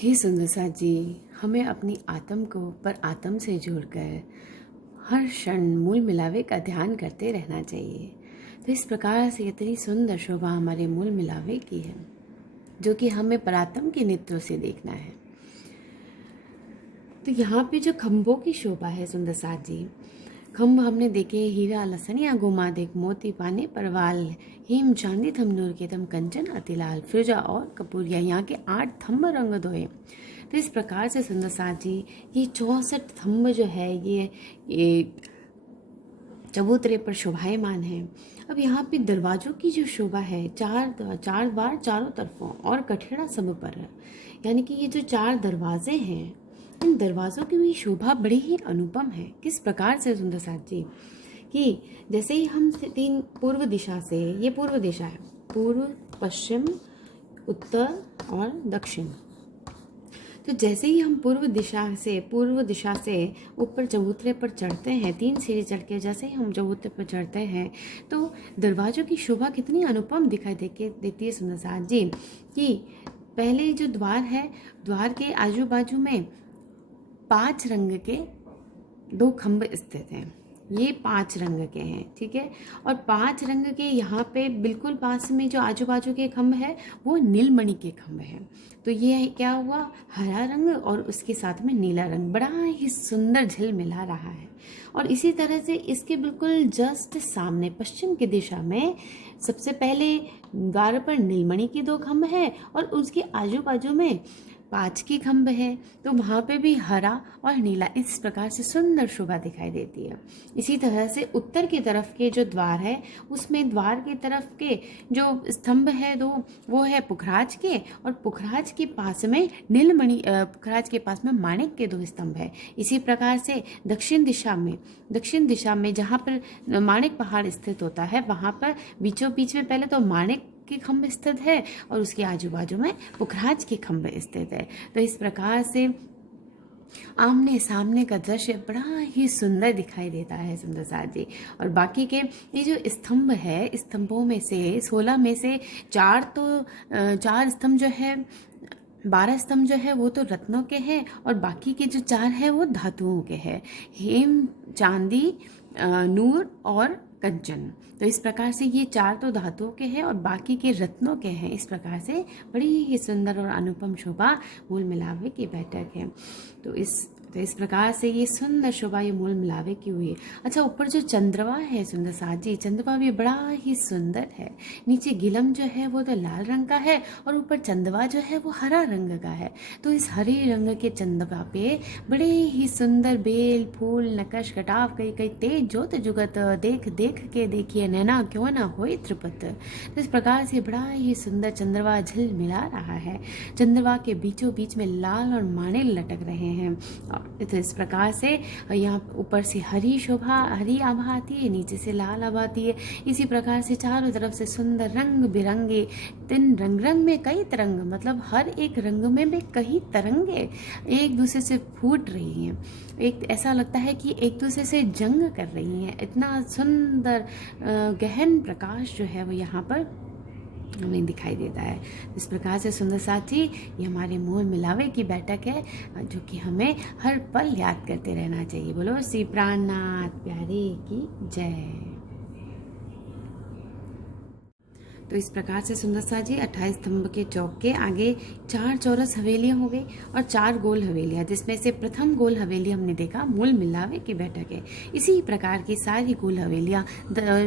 हे सुंदरसा जी, हमें अपनी आत्म को पर आत्म से जोड़कर हर क्षण मूल मिलावे का ध्यान करते रहना चाहिए। तो इस प्रकार से इतनी सुंदर शोभा हमारे मूल मिलावे की है, जो कि हमें परात्म के नेत्रों से देखना है। तो यहाँ पे जो खम्भों की शोभा है सुंदरसा जी, खम्भ हमने देखे हीरा लसनिया गोमादिक मोती पाने परवाल हेम चांदी थम नूर के तम कंचन अतिलाल फिरोजा और कपूरिया, यहाँ के 8 थम्ब रंग दोहे। तो इस प्रकार से सुंदरसा जी ये 64 थम्ब जो है ये चबूतरे पर शोभायमान है। अब यहाँ पे दरवाजों की जो शोभा है, चार द्वार चारों तरफों और कठेड़ा सब पर है। यानी कि ये जो 4 दरवाजे हैं, इन दरवाज़ों की भी शोभा बड़ी ही अनुपम है। किस प्रकार से सुंदरसा जी कि जैसे ही हम 3 पूर्व दिशा से, ये पूर्व दिशा है, पूर्व पश्चिम उत्तर और दक्षिण। तो जैसे ही हम पूर्व दिशा से ऊपर चबूतरे पर चढ़ते हैं, 3 सीढ़ी चढ़ के जैसे ही हम चबूतरे पर चढ़ते हैं, तो दरवाज़ों की शोभा कितनी अनुपम दिखाई देती है सुंदरसा जी कि पहले जो द्वार है, द्वार के आजू बाजू में 5 रंग के 2 खंभ स्थित हैं। ये 5 रंग के हैं, ठीक है। और 5 रंग के यहाँ पे बिल्कुल पास में जो आजू बाजू के खंभ है वो नीलमणि के खंभ हैं। तो ये क्या हुआ, हरा रंग और उसके साथ में नीला रंग बड़ा ही सुंदर झिलमिला रहा है। और इसी तरह से इसके बिल्कुल जस्ट सामने पश्चिम की दिशा में सबसे पहले द्वार पर नीलमणि के 2 खंभ है और उसके आजू बाजू में 5 की खंभ है। तो वहाँ पे भी हरा और नीला इस प्रकार से सुंदर शोभा दिखाई देती है। इसी तरह से उत्तर की तरफ के जो द्वार है, उसमें द्वार की तरफ के जो स्तंभ है 2, वो है पुखराज के, और पुखराज के पास में नीलमणि, पुखराज के पास में माणिक के 2 स्तंभ है। इसी प्रकार से दक्षिण दिशा में जहाँ पर माणिक पहाड़ स्थित होता है, वहाँ पर बीचों बीच में पहले तो माणिक के खंभ स्थित है और उसके आजू बाजू में पुखराज के खंभ स्थित है। तो इस प्रकार से आमने सामने का दृश्य बड़ा ही सुंदर दिखाई देता है सुंदरसा जी। और बाकी के ये जो स्तंभ है, स्तंभों में से 16 में से 4 स्तंभ जो है, 12 स्तंभ जो है वो तो रत्नों के हैं और बाकी के जो 4 है वो धातुओं के हैं, हेम चांदी नूर और कंचन। तो इस प्रकार से ये 4 तो धातुओं के हैं और बाकी के रत्नों के हैं। इस प्रकार से बड़ी ही सुंदर और अनुपम शोभा मूल मिलावे की बैठक है। तो इस प्रकार से ये सुंदर शोभा ये मूल मिलावे की हुई है। अच्छा, ऊपर जो चंद्रमा है सुंदरसा जी, चंद्रमा भी बड़ा ही सुंदर है। नीचे गिलम जो है वो तो लाल रंग का है और ऊपर चंदवा जो है वो हरा रंग का है। तो इस हरे रंग के चंदवा पे बड़े ही सुंदर बेल फूल नकश कटाव कई कई तेज जोत जुगत, देख देख के देखिए नैना क्यों ना होए त्रिपत। तो इस प्रकार से बड़ा ही सुंदर चंद्रमा झिल मिला रहा है। चंद्रमा के बीचों बीच में लाल और माणे लटक रहे हैं। तो इस प्रकार से यहाँ ऊपर से हरी आभा आती है, नीचे से लाल आभा आती है। इसी प्रकार से चारों तरफ से सुंदर रंग बिरंगे 3 रंग में कई तरंग, मतलब हर एक रंग में भी कई तरंगे एक दूसरे से फूट रही हैं। एक ऐसा लगता है कि एक दूसरे से जंग कर रही हैं। इतना सुंदर गहन प्रकाश जो है वो यहाँ पर हमें दिखाई देता है। इस प्रकार से सुंदर साथी ये हमारे मूल मिलावे की बैठक है, जो कि हमें हर पल याद करते रहना चाहिए। बोलो श्री प्राणनाथ प्यारे की जय। तो इस प्रकार से सुंदरसा जी 28 स्तंभ के चौक के आगे 4 चौरस हवेलियां हो गई और 4 गोल हवेलियां, जिसमें से प्रथम गोल हवेली हमने देखा मूल मिलावे की बैठक है। इसी प्रकार की सारी गोल हवेलियां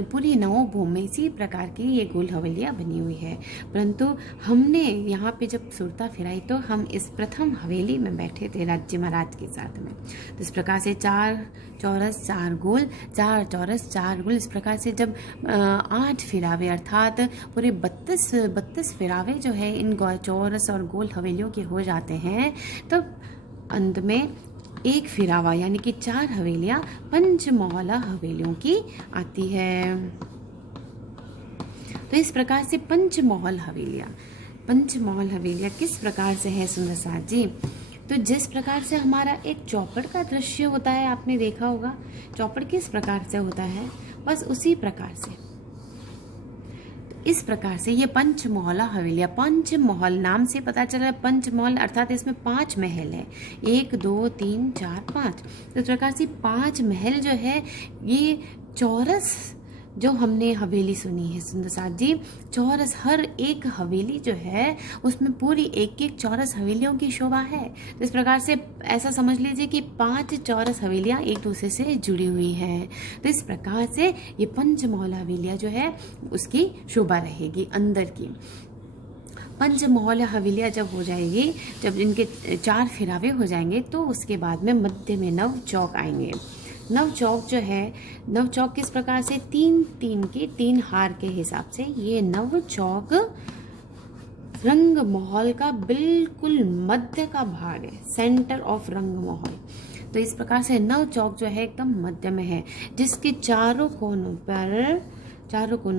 पूरी नवों में इसी प्रकार की ये गोल हवेलियां बनी हुई है। परंतु हमने यहाँ पे जब सुरता फिराई तो हम इस प्रथम हवेली में बैठे थे राज्य महाराज के साथ में। तो इस प्रकार से 4 चौरस 4 गोल, 4 चौरस 4 गोल, इस प्रकार से जब 8 फिरावे अर्थात पूरे 32 फिरावे जो है इन चौरस और गोल हवेलियों के हो जाते हैं, तो अंत में एक फिरावा यानी कि 4 हवेलियां पंचमौला हवेलियों की आती है। तो इस प्रकार से पंचमौल हवेलियां किस प्रकार से है सुंदरसा जी? तो जिस प्रकार से हमारा एक चौपड़ का दृश्य होता है, आपने देखा होगा चौपड़ किस प्रकार से होता है, बस उसी प्रकार से इस प्रकार से ये पंचमोहला हवेलियाँ, पंचमहल नाम से पता चला पंचमहल अर्थात इसमें 5 महल है, 1 2 3 4 5। तो इस प्रकार से 5 महल जो है ये चौरस, जो हमने हवेली सुनी है सुंदर साथ जी, चौरस हर एक हवेली जो है उसमें पूरी एक एक चौरस हवेलियों की शोभा है। तो इस प्रकार से ऐसा समझ लीजिए कि 5 चौरस हवेलियां एक दूसरे से जुड़ी हुई हैं। तो इस प्रकार से ये पंचमहल हवेलियां जो है उसकी शोभा रहेगी अंदर की। पंचमहल हवेलियाँ जब हो जाएगी, जब इनके 4 फिरावे हो जाएंगे, तो उसके बाद में मध्य में नव चौक आएंगे। नव चौक जो है, नव चौक किस प्रकार से 3 हार के हिसाब से ये नव चौक रंग महल का बिल्कुल मध्य का भाग है, सेंटर ऑफ रंग महल। तो इस प्रकार से नव चौक जो है एकदम मध्य में है, जिसके चारों कोनों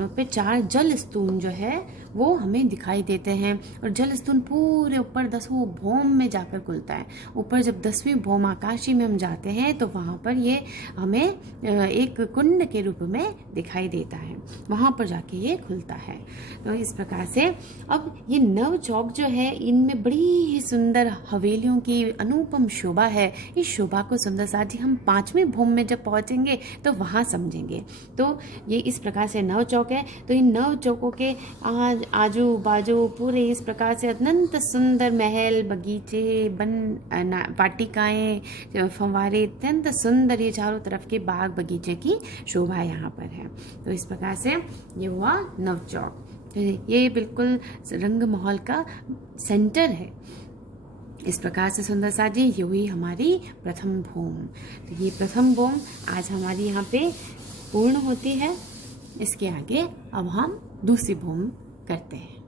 पे 4 जल स्तून जो है वो हमें दिखाई देते हैं। और जल स्तून पूरे ऊपर 10वें भौम में जाकर खुलता है। ऊपर जब 10वीं भौम आकाशी में हम जाते हैं तो वहाँ पर ये हमें एक कुंड के रूप में दिखाई देता है, वहाँ पर जाके ये खुलता है। तो इस प्रकार से अब ये नव चौक जो है, इनमें बड़ी ही सुंदर हवेलियों की अनुपम शोभा है। इस शोभा को सुंदर साथ जी हम 5वीं भौम में जब पहुँचेंगे तो वहाँ समझेंगे। तो ये इस प्रकार से नव चौक है। तो इन नव चौकों के आजू बाजू पूरे इस प्रकार से अनंत सुंदर महल, बगीचे, वाटिकाएं, फंवारे, अत्यंत सुंदर ये चारों तरफ के बाग बगीचे की शोभा यहाँ पर है। तो इस प्रकार से ये हुआ नव चौक, ये बिल्कुल रंग महल का सेंटर है। इस प्रकार से सुंदर साथ जी ये हुई हमारी प्रथम भौम। तो ये प्रथम भौम आज हमारी यहाँ पे पूर्ण होती है। इसके आगे अब हम दूसरी भौम करते हैं।